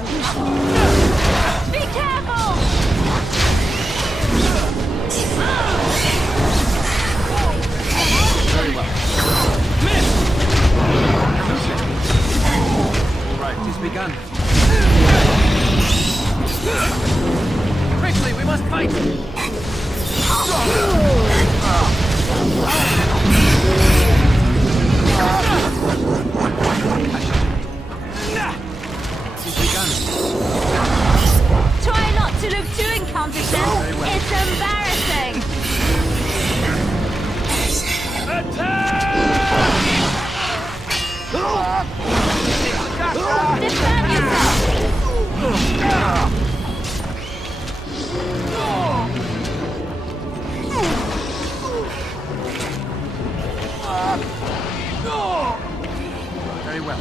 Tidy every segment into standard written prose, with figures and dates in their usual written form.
Be careful! Very well. Miss! All right, it is begun. Quickly, we must fight! Try not to look too incompetent. It's embarrassing. Defend yourself. Very well.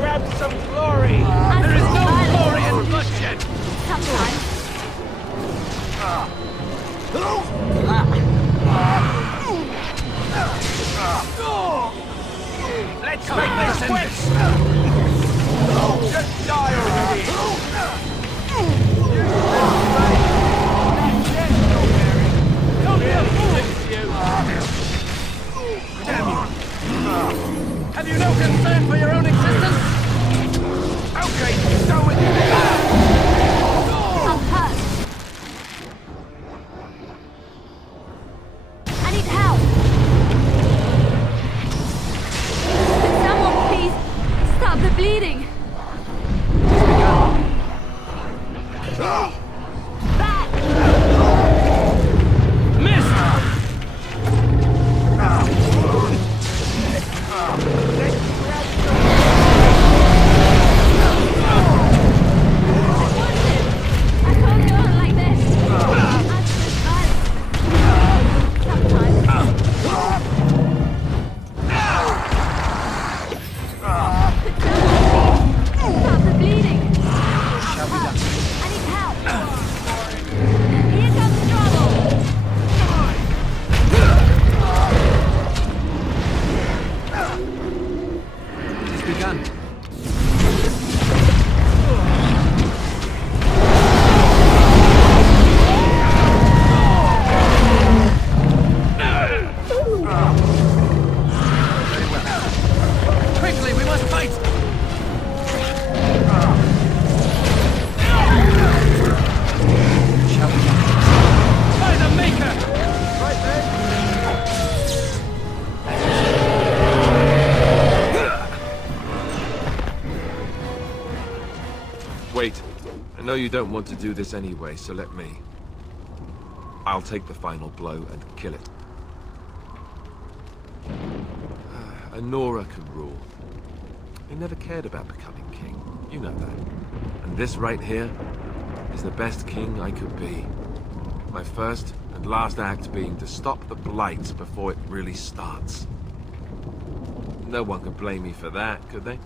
Grab some glory! There is no glory in bloodshed! Sometimes. Let's make this end! Just die already! Don't be a fool, you! Damn you! Have you no concern for your own existence? Okay, done with you! I'm hurt. I need help. Could someone please stop the bleeding? Back! Missed! I can't go on like this. I'm survived. Sometimes. Stop the bleeding. I need help. Here comes trouble. It has begun. Quickly, we must fight! Shall we? By the Maker! Right there! Wait. I know you don't want to do this anyway, so let me. I'll take the final blow and kill it. Anora can rule. He never cared about becoming king. You know that. And this right here is the best king I could be. My first and last act being to stop the Blight before it really starts. No one could blame me for that, could they?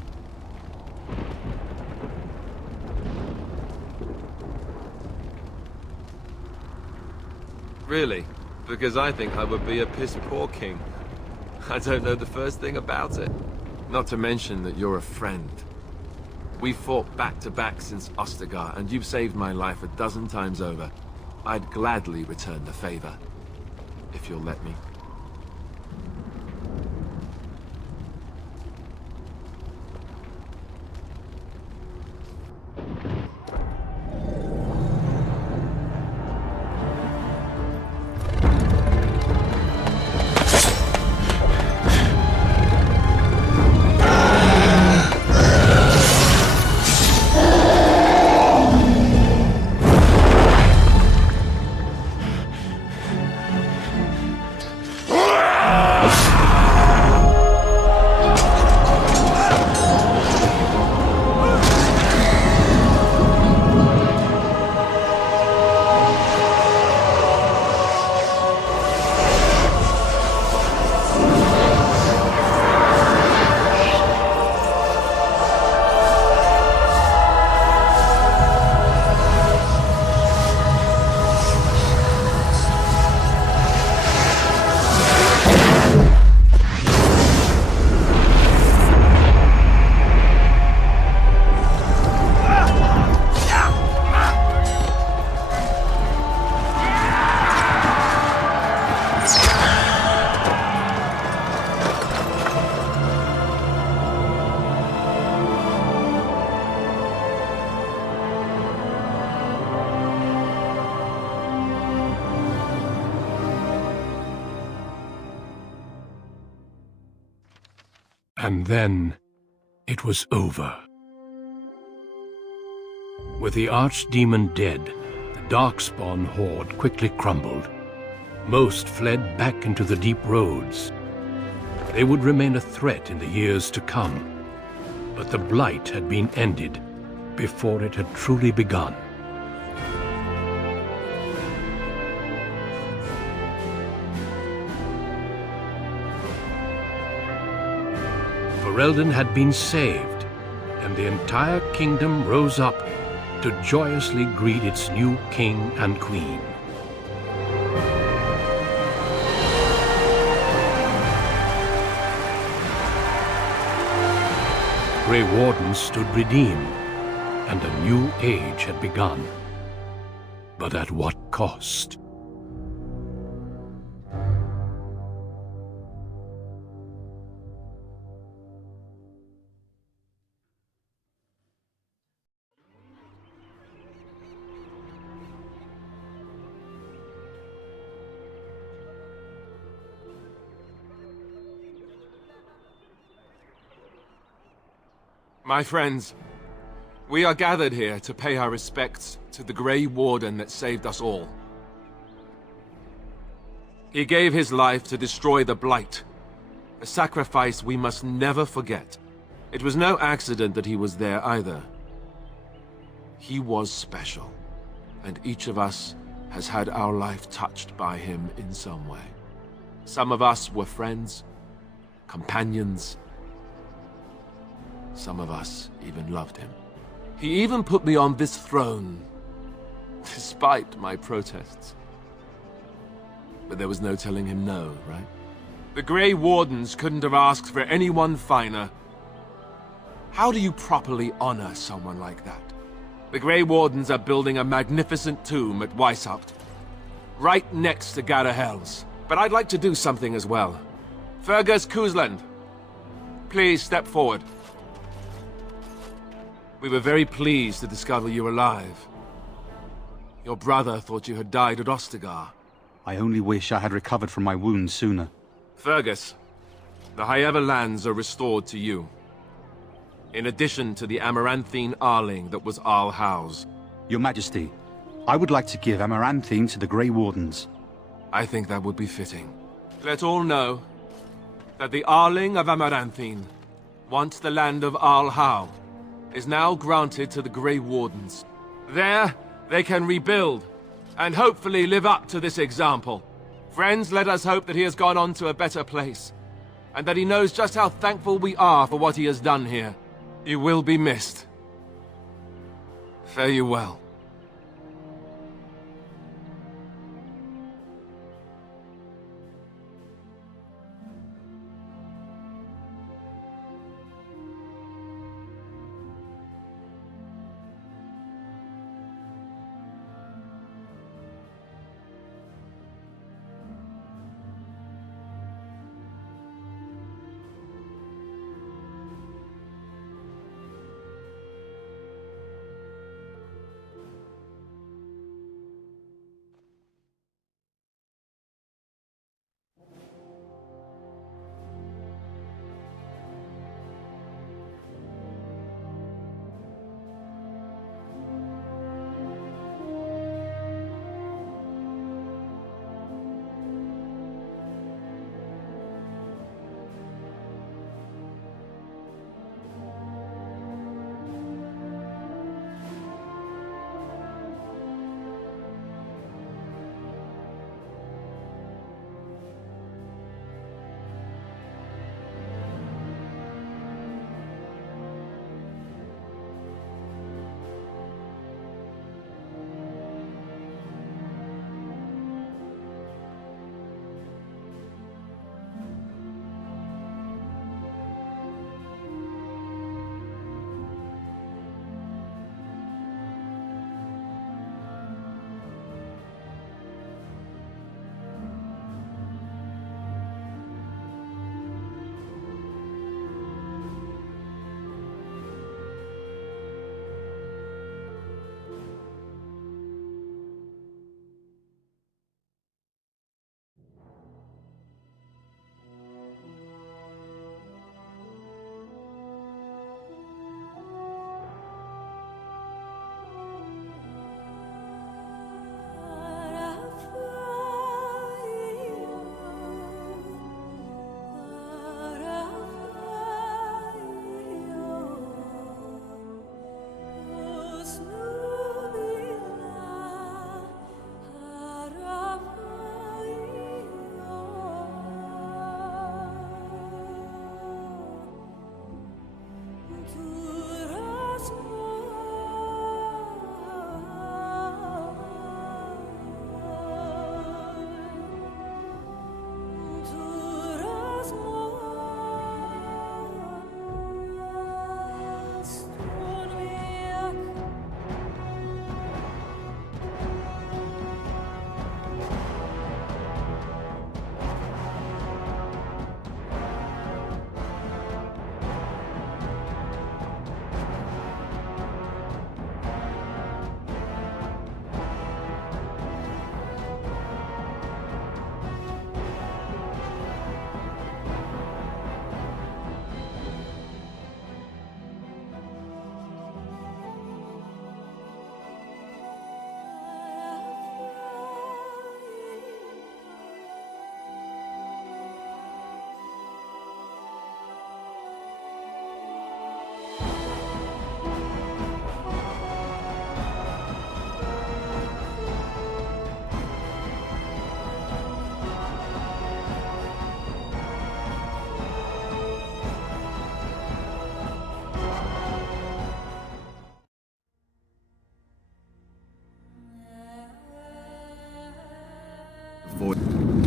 Really? Because I think I would be a piss-poor king. I don't know the first thing about it. Not to mention that you're a friend. We've fought back-to-back since Ostagar, and you've saved my life a dozen times over. I'd gladly return the favor, if you'll let me. And then it was over. With the archdemon dead, the Darkspawn horde quickly crumbled. Most fled back into the deep roads. They would remain a threat in the years to come, but the Blight had been ended before it had truly begun. Ferelden had been saved, and the entire kingdom rose up to joyously greet its new king and queen. Grey Wardens stood redeemed, and a new age had begun. But at what cost? My friends, we are gathered here to pay our respects to the Grey Warden that saved us all. He gave his life to destroy the Blight, a sacrifice we must never forget. It was no accident that he was there either. He was special, and each of us has had our life touched by him in some way. Some of us were friends, companions. Some of us even loved him. He even put me on this throne, despite my protests. But there was no telling him no, right? The Grey Wardens couldn't have asked for anyone finer. How do you properly honor someone like that? The Grey Wardens are building a magnificent tomb at Weishaupt, right next to Garahels. But I'd like to do something as well. Fergus Kuzland, please step forward. We were very pleased to discover you alive. Your brother thought you had died at Ostagar. I only wish I had recovered from my wounds sooner. Fergus, the Highever lands are restored to you. In addition to the Amaranthine Arling that was Arl House. Your Majesty, I would like to give Amaranthine to the Grey Wardens. I think that would be fitting. Let all know that the Arling of Amaranthine, once the land of Arl Howe, is now granted to the Grey Wardens. There, they can rebuild, and hopefully live up to this example. Friends, let us hope that he has gone on to a better place, and that he knows just how thankful we are for what he has done here. You will be missed. Fare you well.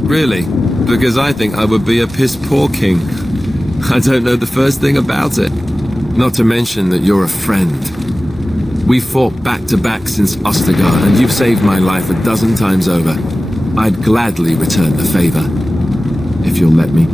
Really? Because I think I would be a piss-poor king. I don't know the first thing about it. Not to mention that you're a friend. We fought back-to-back since Ostagar, and you've saved my life a dozen times over. I'd gladly return the favor, if you'll let me.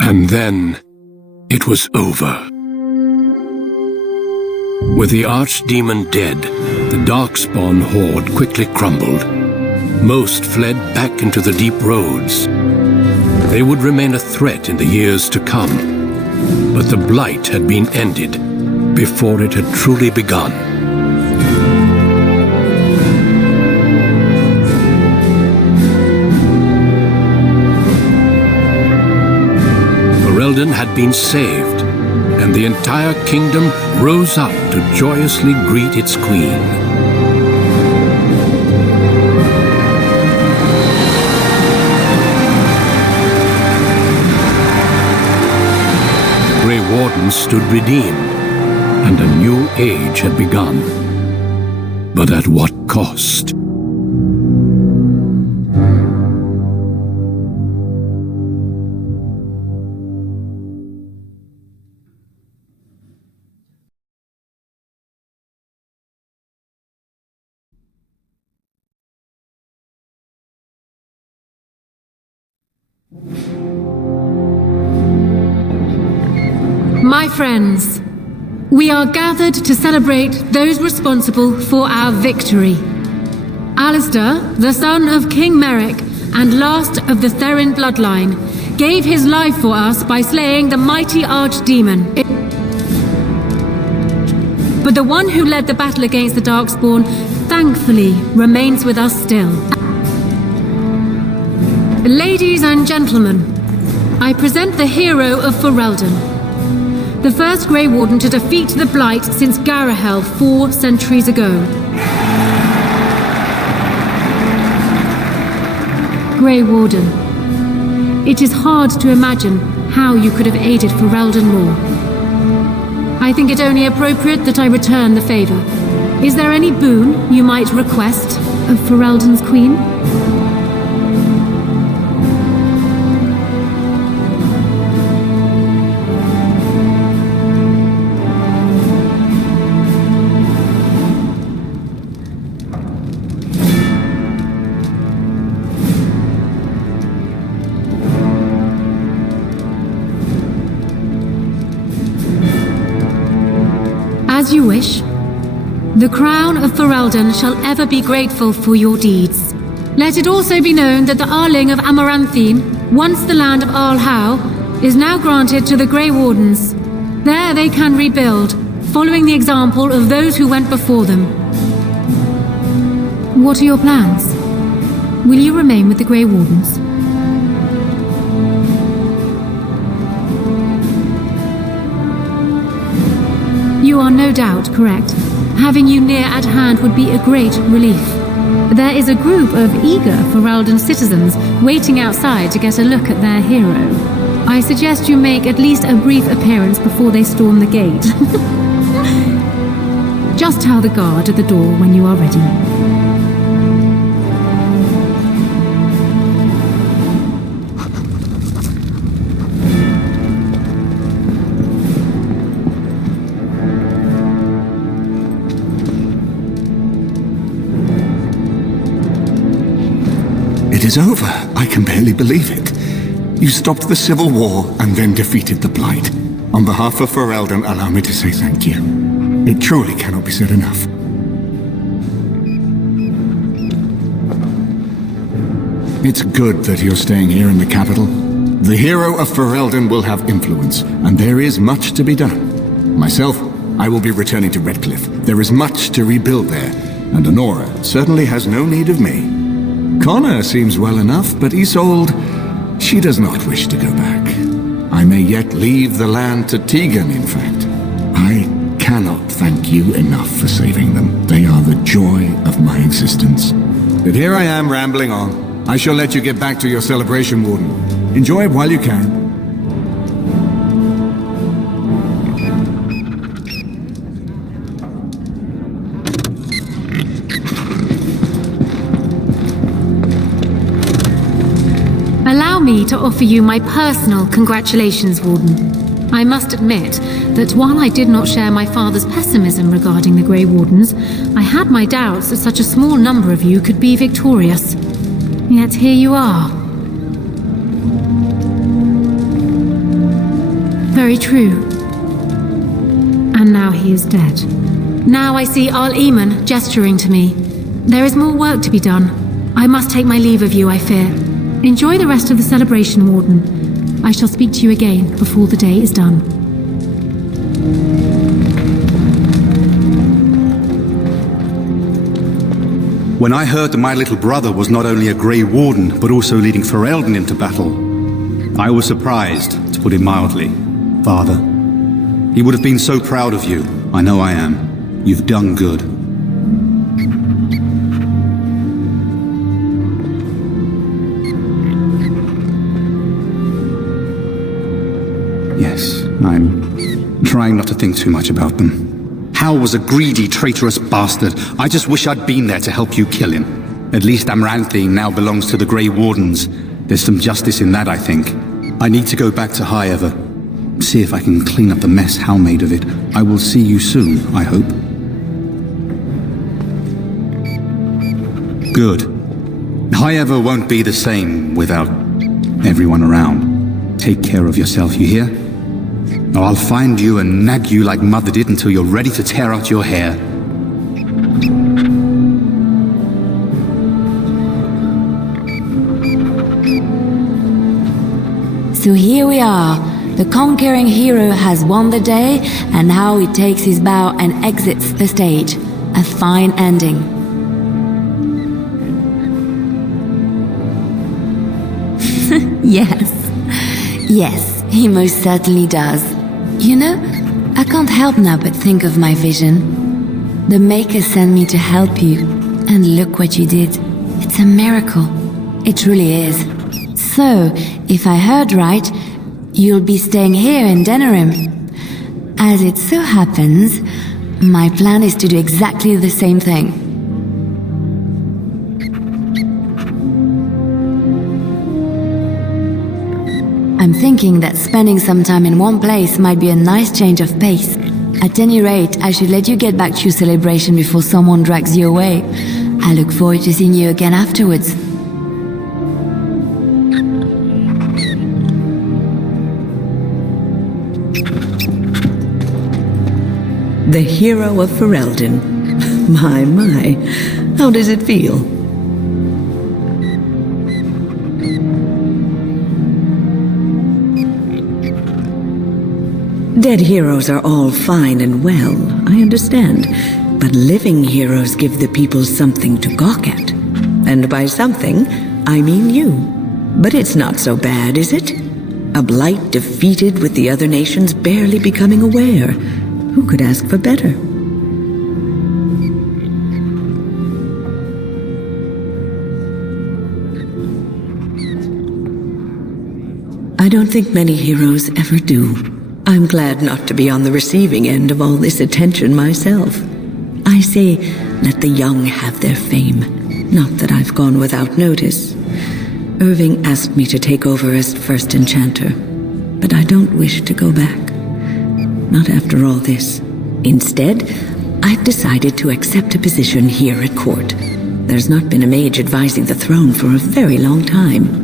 And then, it was over. With the Archdemon dead, the Darkspawn horde quickly crumbled. Most fled back into the deep roads. They would remain a threat in the years to come. But the Blight had been ended before it had truly begun. Ferelden had been saved, and the entire kingdom rose up to joyously greet its queen. Grey Wardens stood redeemed, and a new age had begun. But at what cost? My friends, we are gathered to celebrate those responsible for our victory. Alistair, the son of King Merrick and last of the Therin bloodline, gave his life for us by slaying the mighty Archdemon. But the one who led the battle against the Darkspawn thankfully remains with us still. Ladies and gentlemen, I present the hero of Ferelden, the first Grey Warden to defeat the Blight since Garahel 4 centuries ago. Grey Warden, it is hard to imagine how you could have aided Ferelden more. I think it only appropriate that I return the favor. Is there any boon you might request of Ferelden's queen? As you wish. The crown of Ferelden shall ever be grateful for your deeds. Let it also be known that the Arling of Amaranthine, once the land of Arl Howe, is now granted to the Grey Wardens. There they can rebuild, following the example of those who went before them. What are your plans? Will you remain with the Grey Wardens? You are no doubt correct. Having you near at hand would be a great relief. There is a group of eager Ferelden citizens waiting outside to get a look at their hero. I suggest you make at least a brief appearance before they storm the gate. Just tell the guard at the door when you are ready. It is over. I can barely believe it. You stopped the Civil War and then defeated the Blight. On behalf of Ferelden, allow me to say thank you. It truly cannot be said enough. It's good that you're staying here in the capital. The hero of Ferelden will have influence, and there is much to be done. Myself, I will be returning to Redcliffe. There is much to rebuild there, and Honora certainly has no need of me. Connor seems well enough, but Isolde, she does not wish to go back. I may yet leave the land to Tegan, in fact. I cannot thank you enough for saving them. They are the joy of my existence. But here I am rambling on. I shall let you get back to your celebration, Warden. Enjoy it while you can. Allow me to offer you my personal congratulations, Warden. I must admit that while I did not share my father's pessimism regarding the Grey Wardens, I had my doubts that such a small number of you could be victorious. Yet here you are. Very true. And now he is dead. Now I see Arl Eamon gesturing to me. There is more work to be done. I must take my leave of you, I fear. Enjoy the rest of the celebration, Warden. I shall speak to you again before the day is done. When I heard that my little brother was not only a Grey Warden, but also leading Ferelden into battle, I was surprised, to put it mildly. Father, he would have been so proud of you. I know I am. You've done good. Yes, I'm trying not to think too much about them. Hal was a greedy, traitorous bastard. I just wish I'd been there to help you kill him. At least Amaranthine now belongs to the Grey Wardens. There's some justice in that, I think. I need to go back to High Ever. See if I can clean up the mess Hal made of it. I will see you soon, I hope. Good. High Ever won't be the same without everyone around. Take care of yourself, you hear? Or I'll find you and nag you like Mother did until you're ready to tear out your hair. So here we are. The conquering hero has won the day, and now he takes his bow and exits the stage. A fine ending. Yes. Yes, he most certainly does. You know, I can't help now but think of my vision. The Maker sent me to help you, and look what you did. It's a miracle. It really is. So, if I heard right, you'll be staying here in Denerim. As it so happens, my plan is to do exactly the same thing. I'm thinking that spending some time in one place might be a nice change of pace. At any rate, I should let you get back to your celebration before someone drags you away. I look forward to seeing you again afterwards. The hero of Ferelden. My, how does it feel? Dead heroes are all fine and well, I understand. But living heroes give the people something to gawk at. And by something, I mean you. But it's not so bad, is it? A blight defeated with the other nations barely becoming aware. Who could ask for better? I don't think many heroes ever do. I'm glad not to be on the receiving end of all this attention myself. I say, let the young have their fame. Not that I've gone without notice. Irving asked me to take over as first enchanter, but I don't wish to go back. Not after all this. Instead, I've decided to accept a position here at court. There's not been a mage advising the throne for a very long time.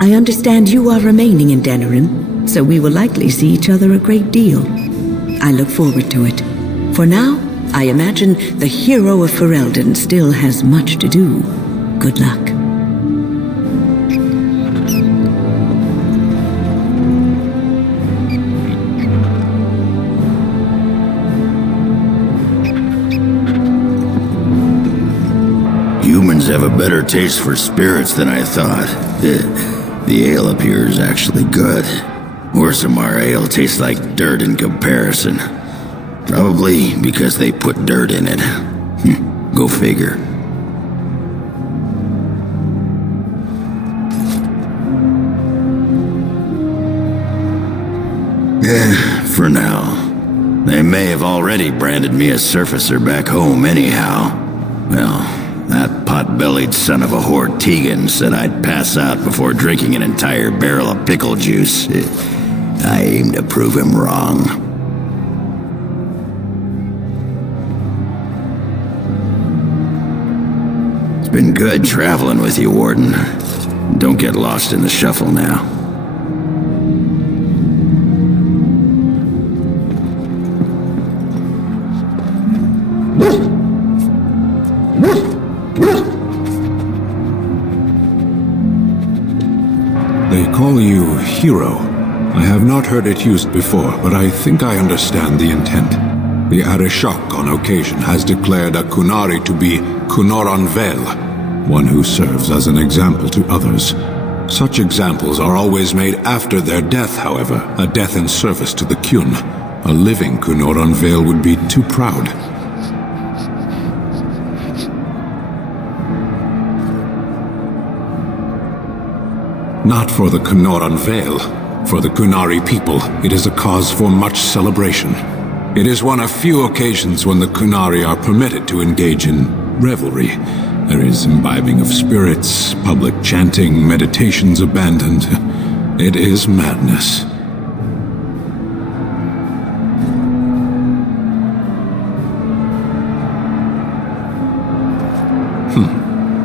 I understand you are remaining in Denerim, so we will likely see each other a great deal. I look forward to it. For now, I imagine the hero of Ferelden still has much to do. Good luck. Humans have a better taste for spirits than I thought. The ale up here is actually good. Orsamar ale tastes like dirt in comparison. Probably because they put dirt in it. Go figure. For now. They may have already branded me a surfacer back home anyhow. Well, that pot-bellied son of a whore Tegan said I'd pass out before drinking an entire barrel of pickle juice. I aim to prove him wrong. It's been good traveling with you, Warden. Don't get lost in the shuffle now. They call you hero. I have not heard it used before, but I think I understand the intent. The Arishok on occasion has declared a Kunari to be Kunoran Vel, one who serves as an example to others. Such examples are always made after their death, however, a death in service to the Kyun. A living Kunoran Vel would be too proud. Not for the Kunoran Vale. For the Kunari people, it is a cause for much celebration. It is one of few occasions when the Kunari are permitted to engage in revelry. There is imbibing of spirits, public chanting, meditations abandoned. It is madness.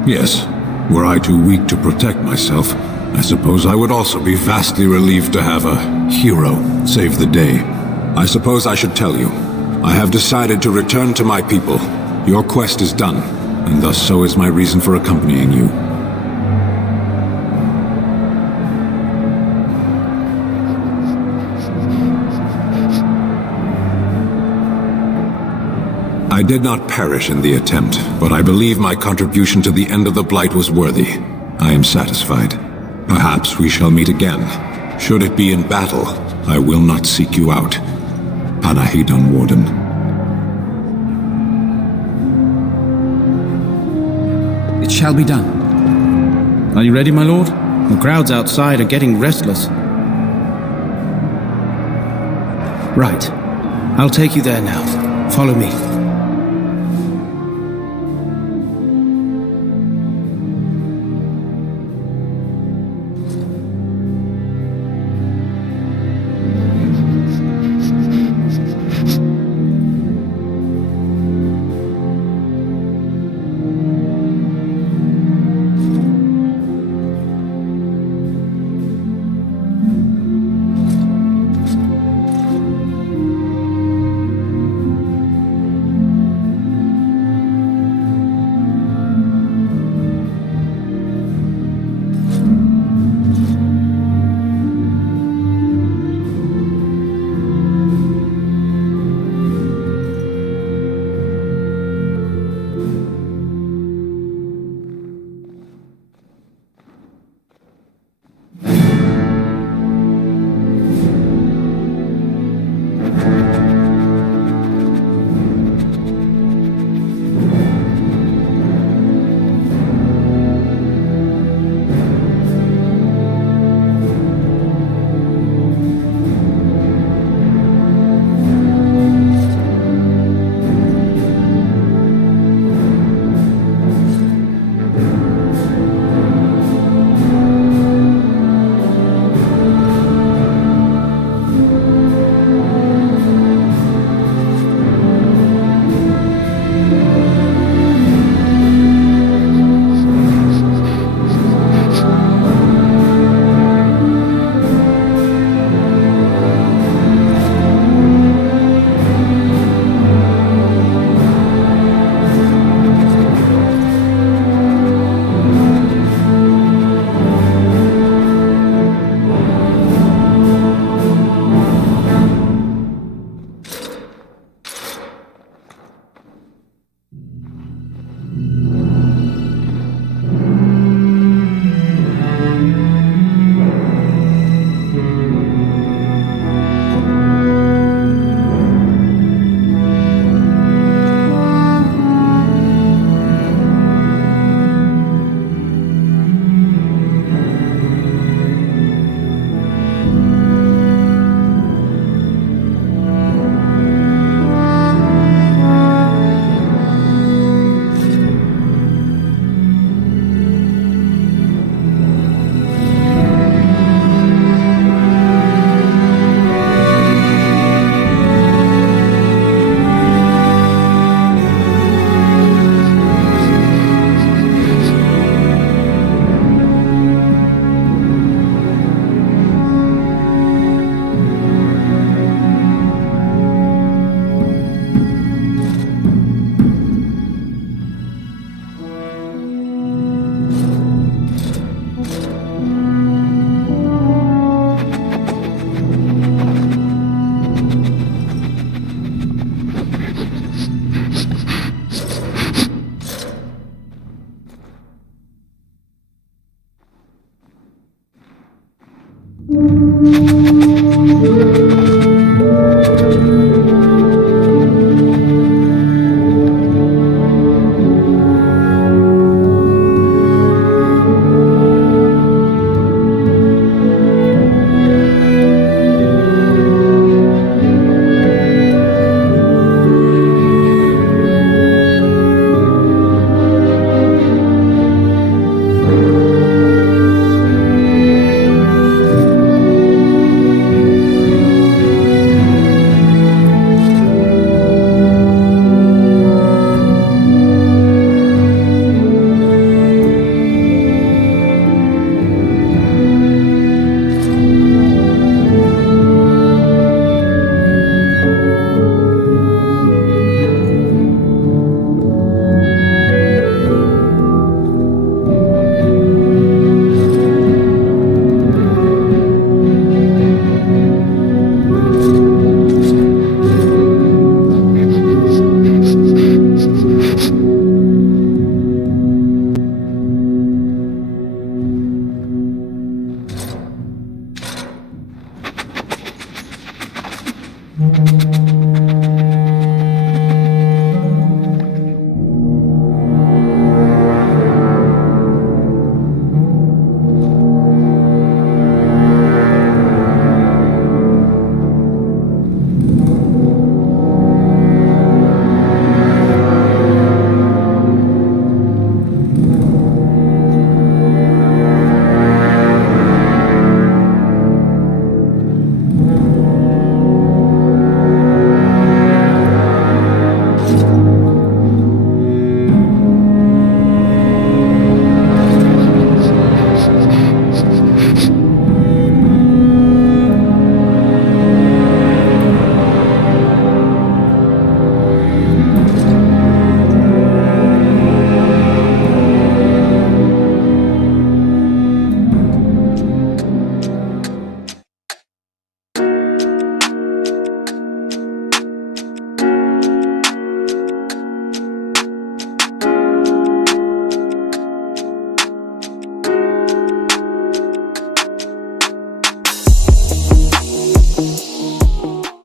Yes. Were I too weak to protect myself, I suppose I would also be vastly relieved to have a hero save the day. I suppose I should tell you. I have decided to return to my people. Your quest is done, and thus so is my reason for accompanying you. I did not perish in the attempt, but I believe my contribution to the end of the Blight was worthy. I am satisfied. Perhaps we shall meet again. Should it be in battle, I will not seek you out. Panahidon, Warden. It shall be done. Are you ready, my lord? The crowds outside are getting restless. Right. I'll take you there now. Follow me. you.